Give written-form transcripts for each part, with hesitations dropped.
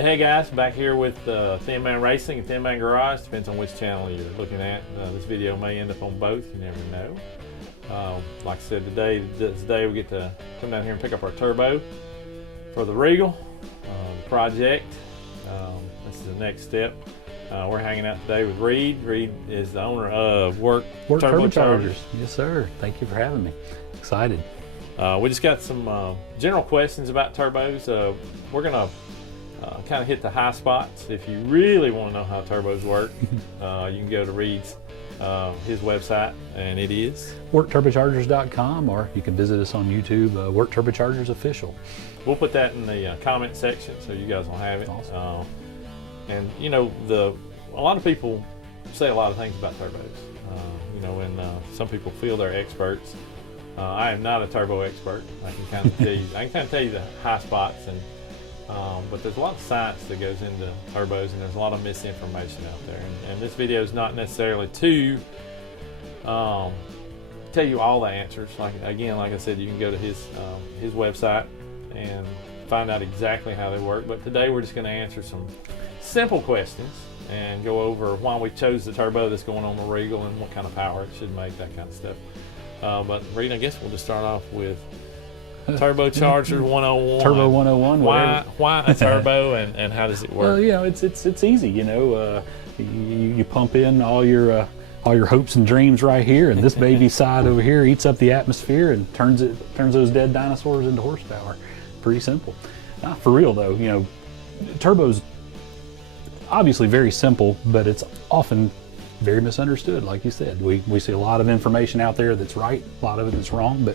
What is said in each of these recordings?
Hey guys, back here with Thin Man Racing and Thin Man Garage. Depends on which channel you're looking at. This video may end up on both, you never know. Like I said, today we get to come down here and pick up our turbo for the Regal project. This is the next step. We're hanging out today with Reed. Reed is the owner of Work Turbochargers. Yes sir, thank you for having me. Excited. We just got some general questions about turbos. We're gonna kind of hit the high spots. If you really want to know how turbos work, you can go to Reed's his website, and it is workturbochargers.com, or you can visit us on YouTube, Work Turbochargers Official. We'll put that in the comment section so you guys will have it. Awesome. And you know, a lot of people say a lot of things about turbos. You know, and some people feel they're experts. I am not a turbo expert. I can kind of tell you. I can kind of tell you the high spots, and but there's a lot of science that goes into turbos, and there's a lot of misinformation out there. And this video is not necessarily to tell you all the answers. Like I said, you can go to his website and find out exactly how they work. But today we're just going to answer some simple questions and go over why we chose the turbo that's going on the Regal and what kind of power it should make, that kind of stuff. But Reed, I guess we'll just start off with Turbocharger 101. Turbo 101. Why a turbo and how does it work? Well, you know, it's easy. You know, you pump in all your hopes and dreams right here, and this baby side over here eats up the atmosphere and turns those dead dinosaurs into horsepower. Pretty simple. For real though, you know, turbos obviously very simple, but it's often very misunderstood. Like you said, we see a lot of information out there that's right, a lot of it that's wrong. But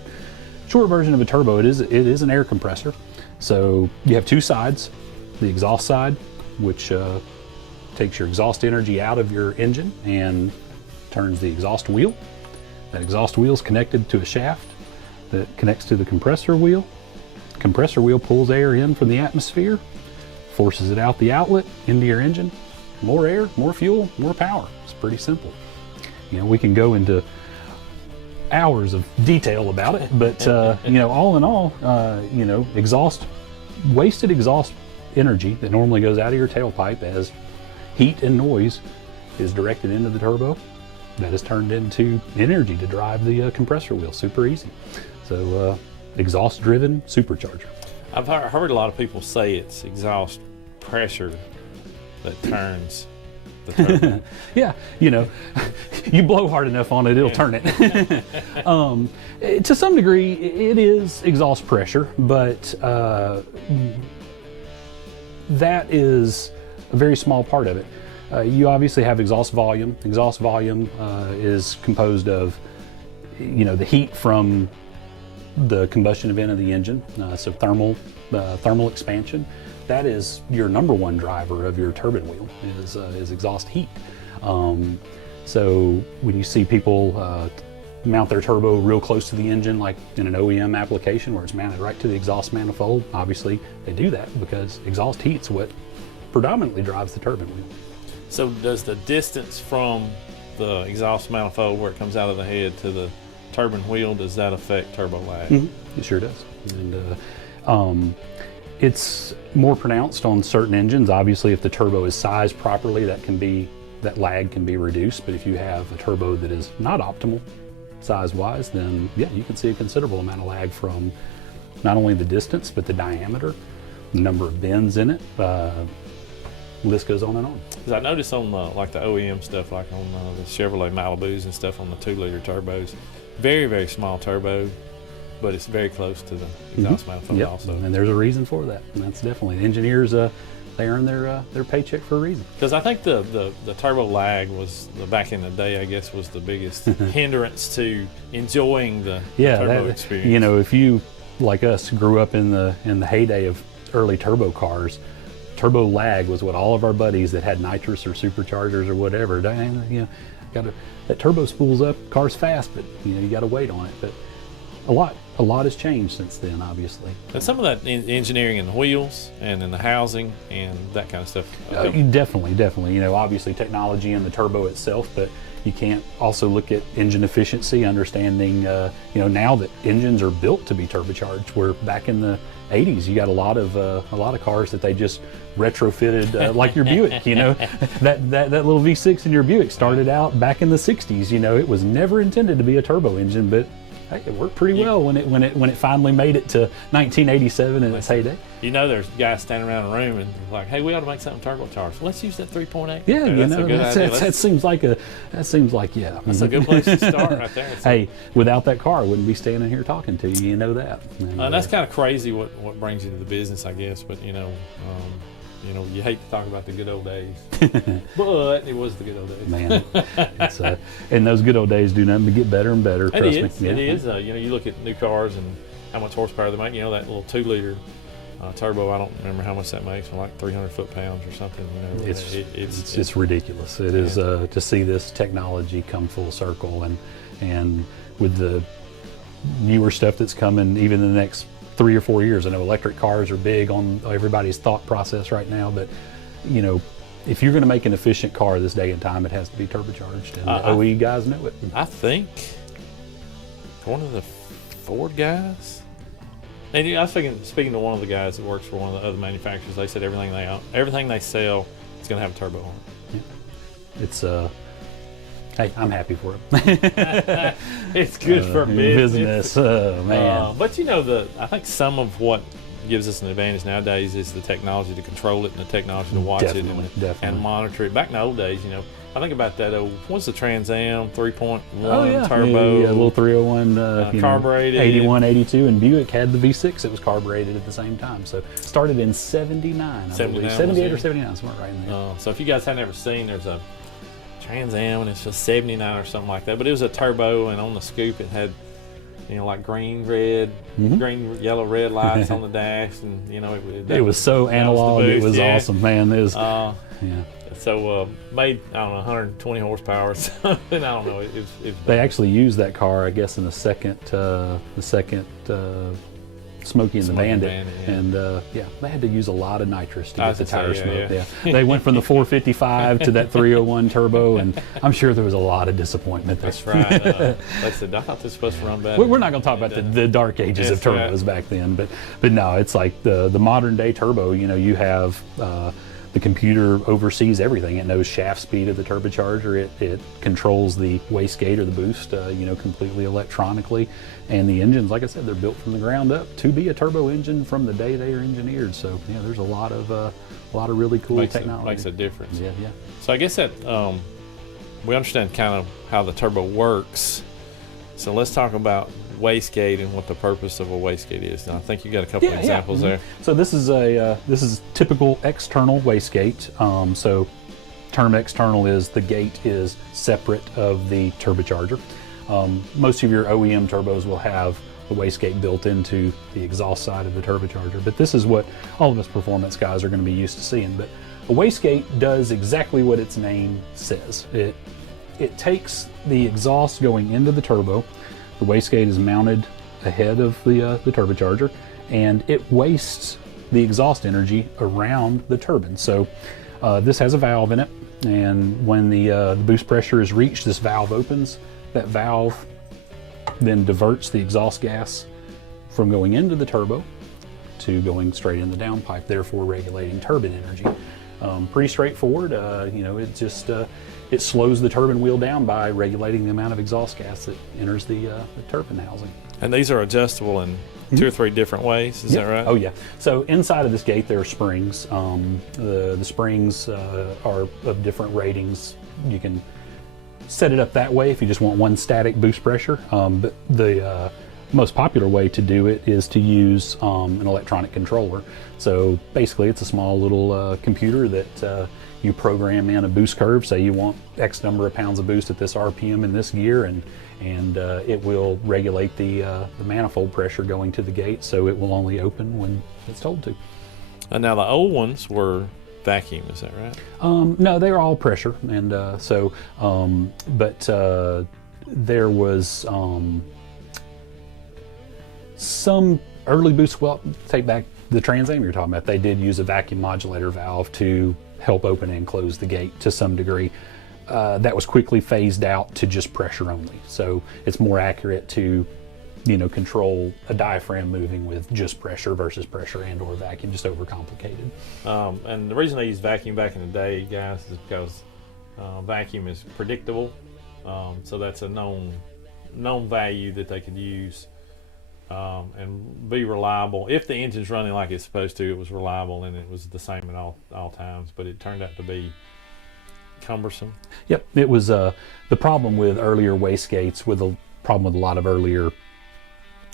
short version of a turbo, it is an air compressor. So you have two sides: the exhaust side, which takes your exhaust energy out of your engine and turns the exhaust wheel. That exhaust wheel is connected to a shaft that connects to the compressor wheel. The compressor wheel pulls air in from the atmosphere, forces it out the outlet into your engine. More air, more fuel, more power. It's pretty simple. You know, we can go into hours of detail about it, but you know, all in all, you know, wasted exhaust energy that normally goes out of your tailpipe as heat and noise is directed into the turbo. That is turned into energy to drive the compressor wheel. Super easy. So exhaust-driven supercharger. I've heard a lot of people say it's exhaust pressure that turns the turbo. Yeah, you know, you blow hard enough on it, it'll turn it. To some degree, it is exhaust pressure, but that is a very small part of it. You obviously have exhaust volume. Exhaust volume is composed of, you know, the heat from the combustion event of the engine, so thermal expansion. That is your number one driver of your turbine wheel, is exhaust heat. So when you see people mount their turbo real close to the engine, like in an OEM application where it's mounted right to the exhaust manifold, obviously they do that because exhaust heat's what predominantly drives the turbine wheel. So does the distance from the exhaust manifold where it comes out of the head to the turbine wheel, does that affect turbo lag? Mm-hmm. It sure does. And it's more pronounced on certain engines. Obviously, if the turbo is sized properly, that lag can be reduced. But if you have a turbo that is not optimal size-wise, then yeah, you can see a considerable amount of lag from not only the distance, but the diameter, the number of bends in it. List goes on and on. Because I noticed on like the OEM stuff, like on the Chevrolet Malibus and stuff on the 2-liter turbos, very, very small turbo, but it's very close to the exhaust manifold also. And there's a reason for that. And that's definitely, the engineers, they earn their paycheck for a reason. Because I think the turbo lag was, back in the day, I guess, was the biggest hindrance to enjoying the turbo experience. You know, if you, like us, grew up in the heyday of early turbo cars, turbo lag was what all of our buddies that had nitrous or superchargers or whatever, you know, that turbo spools up, car's fast, but you know, you got to wait on it. But a lot has changed since then, obviously. And some of that engineering in the wheels and in the housing and that kind of stuff. Definitely. You know, obviously technology in the turbo itself, but you can't also look at engine efficiency, understanding, you know, now that engines are built to be turbocharged, where back in the '80s, you got a lot of cars that they just retrofitted, like your Buick. You know, that little V6 in your Buick started out back in the '60s. You know, it was never intended to be a turbo engine, but hey, it worked pretty well when it finally made it to 1987 in its heyday. You know, there's guys standing around the room and like, hey, we ought to make something turbocharged. Let's use that 3.8. Yeah, okay, you know, that seems like that's a good place to start right there. Hey, without that car, I wouldn't be standing here talking to you. You know that. And that's kind of crazy what brings you to the business, I guess. But you know, you hate to talk about the good old days, but it was the good old days. Man, it's, and those good old days do nothing but get better and better. It is. Yeah. It is. You know, you look at new cars and how much horsepower they make. You know, that little 2-liter turbo. I don't remember how much that makes, like 300 foot-pounds or something. You know, it's ridiculous. It is to see this technology come full circle, and with the newer stuff that's coming, even in the next 3 or 4 years. I know electric cars are big on everybody's thought process right now, but you know, if you're going to make an efficient car this day and time, it has to be turbocharged, and the OE guys know it. I think one of the Ford guys, and I was speaking to one of the guys that works for one of the other manufacturers, they said everything they sell is going to have a turbo on it. Yeah. It's hey, I'm happy for it. It's good for business. Man. But you know, I think some of what gives us an advantage nowadays is the technology to control it and the technology to watch it and monitor it. Back in the old days, you know, I think about that what's the Trans Am 3.1 turbo? Yeah, a little 301 carbureted. 81, 82, and Buick had the V6 that was carbureted at the same time. So it started in 79, I believe. 78 or 79, somewhere right in there. So if you guys have never seen, there's a Trans Am and it's just 79 or something like that, but it was a turbo, and on the scoop it had, you know, like green, yellow, red lights on the dash, and you know it was so analog. It was awesome, man. It was, So made, I don't know, 120 horsepower or something. I don't know. They actually used that car, I guess, in the second Smokey and the Bandit, and they had to use a lot of nitrous to get the tire smoke. Yeah. They went from the 455 to that 301 turbo, and I'm sure there was a lot of disappointment there. That's right. Like I said, I thought this was supposed to run better. We're not going to talk about the dark ages of turbos back then, but no, it's like the modern day turbo. You know, you have the computer oversees everything. It knows shaft speed of the turbocharger. It controls the wastegate or the boost, completely electronically. And the engines, like I said, they're built from the ground up to be a turbo engine from the day they are engineered. So yeah, there's a lot of really cool technology. Makes a difference. Yeah. So I guess that we understand kind of how the turbo works. So let's talk about wastegate and what the purpose of a wastegate is. Now, I think you got a couple examples there. So this is typical external wastegate. So term external is the gate is separate of the turbocharger. Most of your OEM turbos will have the wastegate built into the exhaust side of the turbocharger, but this is what all of us performance guys are going to be used to seeing. But a wastegate does exactly what its name says. It takes the exhaust going into the turbo. The wastegate is mounted ahead of the turbocharger, and it wastes the exhaust energy around the turbine. So this has a valve in it, and when the boost pressure is reached, this valve opens. That valve then diverts the exhaust gas from going into the turbo to going straight in the downpipe, therefore regulating turbine energy. Pretty straightforward. It slows the turbine wheel down by regulating the amount of exhaust gas that enters the turbine housing. And these are adjustable in 2 or 3 different ways, is that right? Oh yeah. So inside of this gate there are springs. The springs are of different ratings. You can set it up that way if you just want one static boost pressure. But the most popular way to do it is to use an electronic controller. So basically it's a small little computer that you program in a boost curve. Say you want X number of pounds of boost at this RPM in this gear, and it will regulate the manifold pressure going to the gate, so it will only open when it's told to. And now the old ones were vacuum, is that right? No, they're all pressure, and there was some early boost. Well, take back the Trans Am you're talking about. They did use a vacuum modulator valve to help open and close the gate to some degree. That was quickly phased out to just pressure only. So it's more accurate to control a diaphragm moving with just pressure versus pressure and or vacuum, just overcomplicated. And the reason I used vacuum back in the day, guys, is because vacuum is predictable. So that's a known value that they could use and be reliable. If the engine's running like it's supposed to, it was reliable and it was the same at all times, but it turned out to be cumbersome. Yep, it was the problem with earlier wastegates, with a problem with a lot of earlier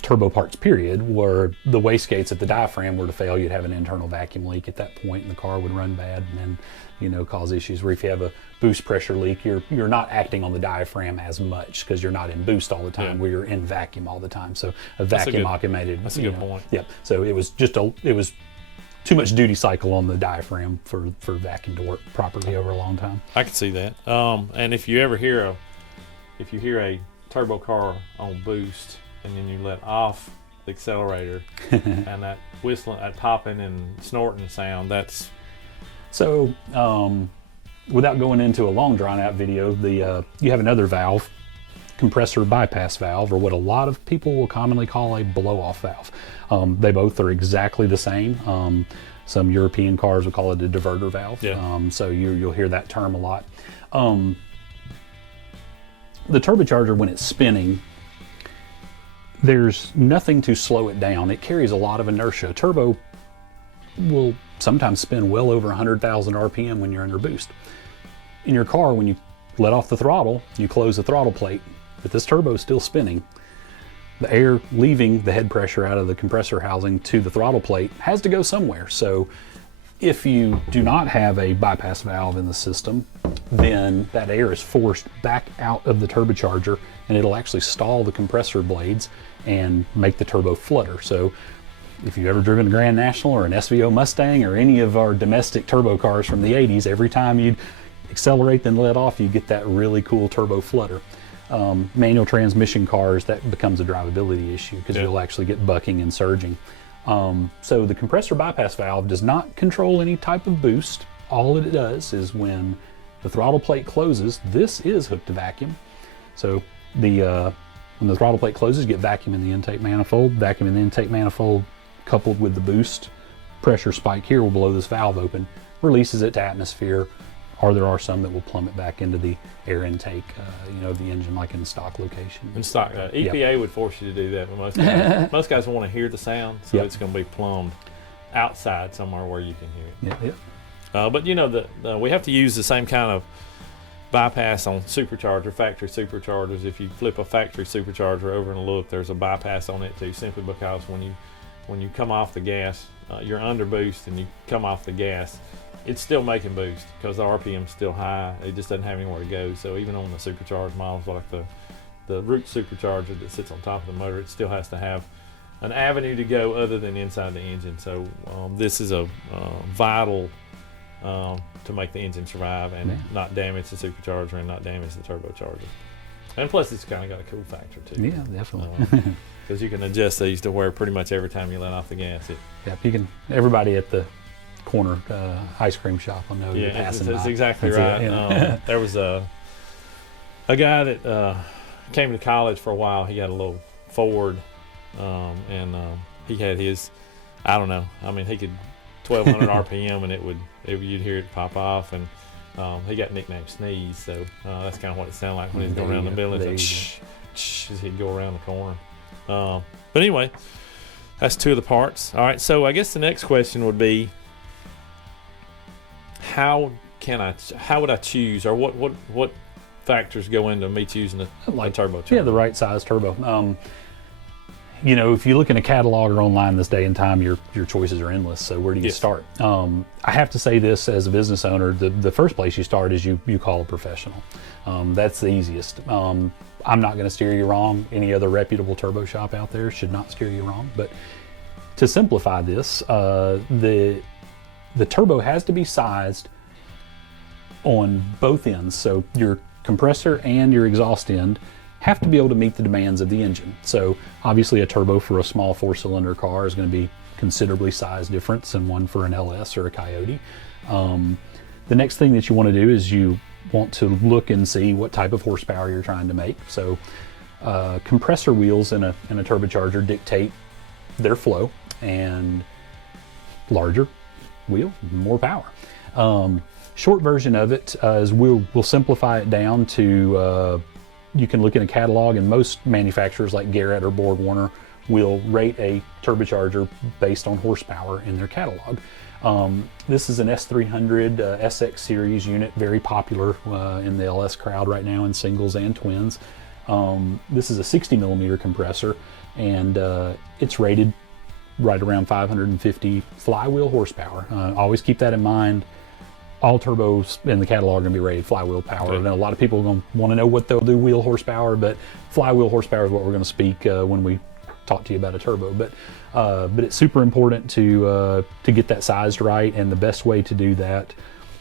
turbo parts period, where the wastegates at the diaphragm were to fail, you'd have an internal vacuum leak at that point and the car would run bad and then cause issues. Where if you have a boost pressure leak, you're not acting on the diaphragm as much because you're not in boost all the time, where you're in vacuum all the time. So a vacuum acclimated. That's a good point. Yep. So it was too much duty cycle on the diaphragm for vacuum to work properly over a long time. I can see that. And if you ever hear a turbo car on boost and then you let off the accelerator and that whistling, that popping and snorting sound, that's... So, without going into a long drawn out video, you have another valve, compressor bypass valve, or what a lot of people will commonly call a blow off valve. They both are exactly the same. Some European cars will call it a diverter valve. Yeah. So you'll hear that term a lot. The turbocharger, when it's spinning, there's nothing to slow it down. It carries a lot of inertia. Turbo will sometimes spin well over 100,000 RPM when you're under boost. In your car, when you let off the throttle, you close the throttle plate, but this turbo is still spinning. The air leaving the head pressure out of the compressor housing to the throttle plate has to go somewhere. So if you do not have a bypass valve in the system, then that air is forced back out of the turbocharger and it'll actually stall the compressor blades and make the turbo flutter. So if you've ever driven a Grand National or an SVO Mustang or any of our domestic turbo cars from the 80s, every time you'd accelerate then let off, you get that really cool turbo flutter. Manual transmission cars, that becomes a drivability issue because you'll actually get bucking and surging. So the compressor bypass valve does not control any type of boost. All it does is when the throttle plate closes, this is hooked to vacuum. So when the throttle plate closes, you get vacuum in the intake manifold. Vacuum in the intake manifold coupled with the boost pressure spike here will blow this valve open, releases it to atmosphere, or there are some that will plummet back into the air intake, of the engine, like in the stock location. In stock, EPA would force you to do that, but most guys want to hear the sound, so it's going to be plumbed outside somewhere where you can hear it. But we have to use the same kind of bypass on supercharger, factory superchargers. If you flip a factory supercharger over and look, there's a bypass on it too, simply because when you come off the gas, you're under boost and you come off the gas, it's still making boost because the RPM's still high. It just doesn't have anywhere to go. So even on the supercharged models like the root supercharger that sits on top of the motor, it still has to have an avenue to go other than inside the engine. So this is a vital to make the engine survive and not damage the supercharger and not damage the turbocharger. And plus it's kind of got a cool factor too. Yeah, definitely. Because you can adjust these to where pretty much every time you let off the gas, everybody at the corner ice cream shop will know you're passing by. That's exactly right. There was a guy that came to college for a while. He had a little Ford, and he had his, I don't know, I mean, he could 1200 RPM and you'd hear it pop off, and he got nicknamed Sneeze, so that's kind of what it sounded like when he'd go around the building. As he'd go around the corner. But anyway, that's two of the parts. All right, so I guess the next question would be, how would I choose, or what factors go into me choosing a turbocharger? Yeah, the right size turbo. If you look in a catalog or online this day and time, your choices are endless. So where do you start? I have to say this as a business owner: the first place you start is you call a professional. That's the easiest. I'm not going to steer you wrong. Any other reputable turbo shop out there should not steer you wrong. But to simplify this, the turbo has to be sized on both ends. So your compressor and your exhaust end have to be able to meet the demands of the engine. So obviously a turbo for a small 4-cylinder car is going to be considerably size difference than one for an LS or a Coyote. The next thing that you want to do is you want to look and see what type of horsepower you're trying to make. So Compressor wheels in a turbocharger dictate their flow, and larger wheel, more power. Short version of it is we'll simplify it down to, you can look in a catalog, and most manufacturers like Garrett or BorgWarner will rate a turbocharger based on horsepower in their catalog. This is an S300 SX series unit, very popular in the LS crowd right now in singles and twins. This is a 60 millimeter compressor, and it's rated right around 550 flywheel horsepower. Always keep that in mind. All turbos in the catalog are going to be rated flywheel power. Okay. And a lot of people are going to want to know what they'll do wheel horsepower, but flywheel horsepower is what we're going to speak when we talk to you about a turbo. But it's super important to get that sized right, and the best way to do that,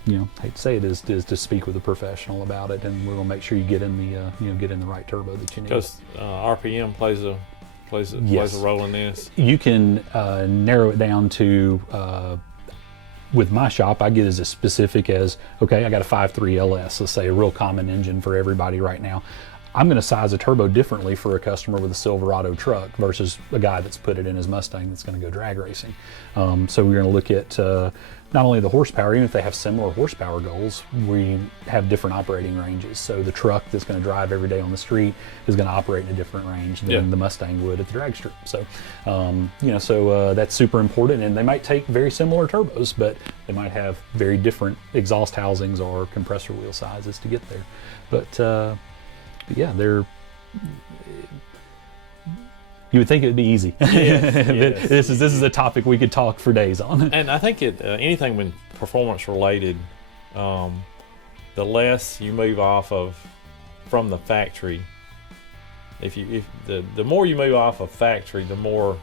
you know, I hate to say it, is to speak with a professional about it, and we're going to make sure you get in the right turbo that you need. Because RPM plays a role in this. You can narrow it down to, with my shop, I get as specific as, okay, I got a 5.3 LS, let's say a real common engine for everybody right now. I'm going to size a turbo differently for a customer with a Silverado truck versus a guy that's put it in his Mustang that's going to go drag racing. So we're going to look at not only the horsepower, even if they have similar horsepower goals, we have different operating ranges. So the truck that's going to drive every day on the street is going to operate in a different range than the Mustang would at the drag strip. So, that's super important. And they might take very similar turbos, but they might have very different exhaust housings or compressor wheel sizes to get there. But yeah, you would think it would be easy. Yes. This is a topic we could talk for days on. And I think anything when performance related, the less you move off of from the factory, the more you move off of factory, the more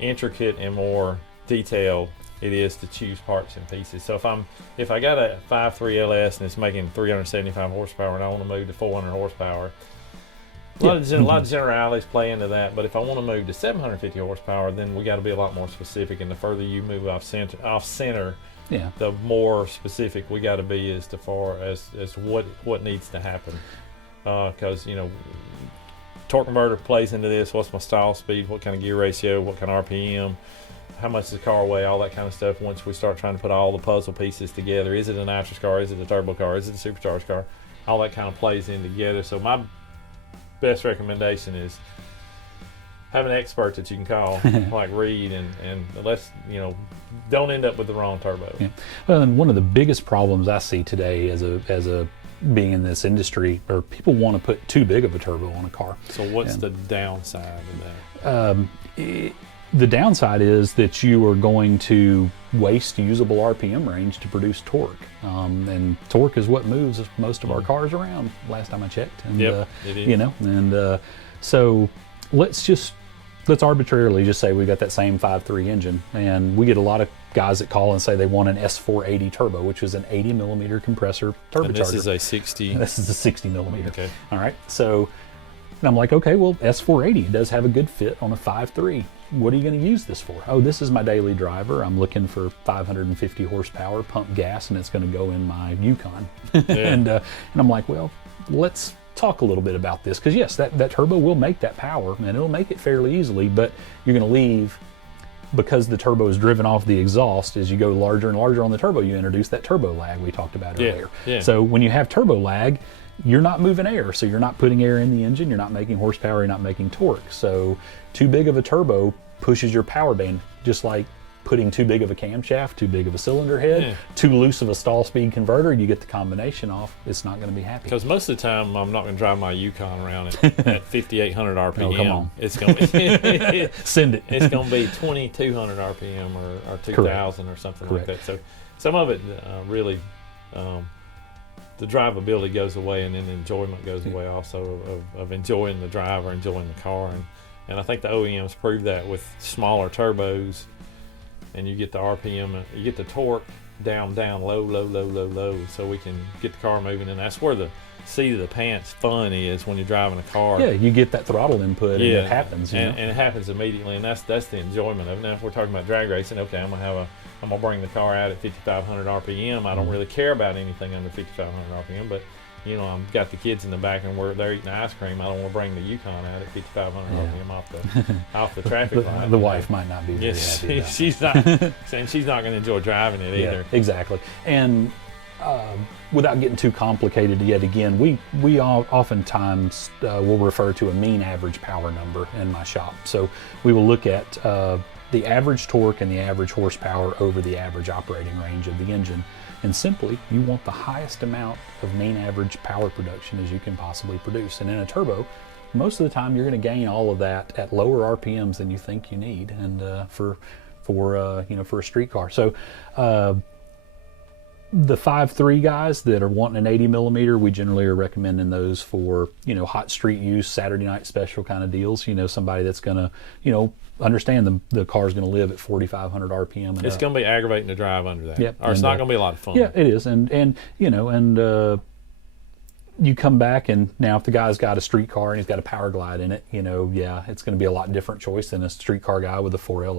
intricate and more detailed it is to choose parts and pieces. So if I got a 5.3 LS and it's making 375 horsepower and I want to move to 400 horsepower, a lot of generalities play into that. But if I want to move to 750 horsepower, then we got to be a lot more specific. And the further you move off center, the more specific we got to be as far as what needs to happen. Because torque converter plays into this. What's my stall speed? What kind of gear ratio? What kind of RPM? How much does the car weigh? All that kind of stuff. Once we start trying to put all the puzzle pieces together, is it a nitrous car? Is it a turbo car? Is it a supercharged car? All that kind of plays in together. So my best recommendation is have an expert that you can call, like Reed, and let's don't end up with the wrong turbo. Yeah. Well, and one of the biggest problems I see today as a being in this industry, or people want to put too big of a turbo on a car. So what's the downside of that? The downside is that you are going to waste usable RPM range to produce torque, and torque is what moves most of our cars around. Last time I checked, and it is. So let's arbitrarily just say we got that same 5.3 engine, and we get a lot of guys that call and say they want an S480 turbo, which is an 80 millimeter compressor turbocharger. And this is a 60. This is a 60 millimeter. Okay. All right. So, and I'm like, okay, well, S480 does have a good fit on a 5.3. What are you going to use this for? Oh, this is my daily driver. I'm looking for 550 horsepower, pump gas, and it's going to go in my Yukon. And I'm like, well, let's talk a little bit about this, because yes, that turbo will make that power, and it'll make it fairly easily, but you're going to leave, because the turbo is driven off the exhaust. As you go larger and larger on the turbo, you introduce that turbo lag we talked about earlier. So when you have turbo lag, you're not moving air, so you're not putting air in the engine, you're not making horsepower, you're not making torque. So too big of a turbo pushes your power band, just like putting too big of a camshaft, too big of a cylinder head, too loose of a stall speed converter, you get the combination off, it's not going to be happy. Because most of the time, I'm not going to drive my Yukon around at 5,800 RPM. Oh, come on. It's going to Send it. It's going to be 2,200 RPM or 2,000 or something like that. So some of it really, the drivability goes away, and then the enjoyment goes away also of enjoying the drive or enjoying the car. And I think the OEMs prove that with smaller turbos, and you get the RPM, you get the torque down, low, so we can get the car moving. And that's where the seat of the pants fun is when you're driving a car. Yeah, you get that throttle input, and it happens. And it happens immediately, and that's the enjoyment of it. Now, if we're talking about drag racing, okay, I'm gonna bring the car out at 5,500 RPM. I don't really care about anything under 5,500 RPM, but you know, I've got the kids in the back and they're eating ice cream. I don't want to bring the Yukon out at 5,500 RPM off the traffic light. The wife might not be very Yes, happy about she's not saying she's not going to enjoy driving it either. Exactly. And without getting too complicated yet again, we all oftentimes will refer to a mean average power number in my shop. So we will look at the average torque and the average horsepower over the average operating range of the engine. And simply, you want the highest amount of mean average power production as you can possibly produce. And in a turbo, most of the time you're going to gain all of that at lower RPMs than you think you need, and for a street car. So the 5.3 guys that are wanting an 80 millimeter, we generally are recommending those for, you know, hot street use, Saturday night special kind of deals. You know, somebody that's going to, you know, understand the car's going to live at 4,500 RPM. And it's going to be aggravating to drive under that. Yep. Or it's not going to be a lot of fun. Yeah, it is. And you know, and you come back, and now if the guy's got a street car and he's got a Power Glide in it, you know, yeah, it's going to be a lot different choice than a street car guy with a 4L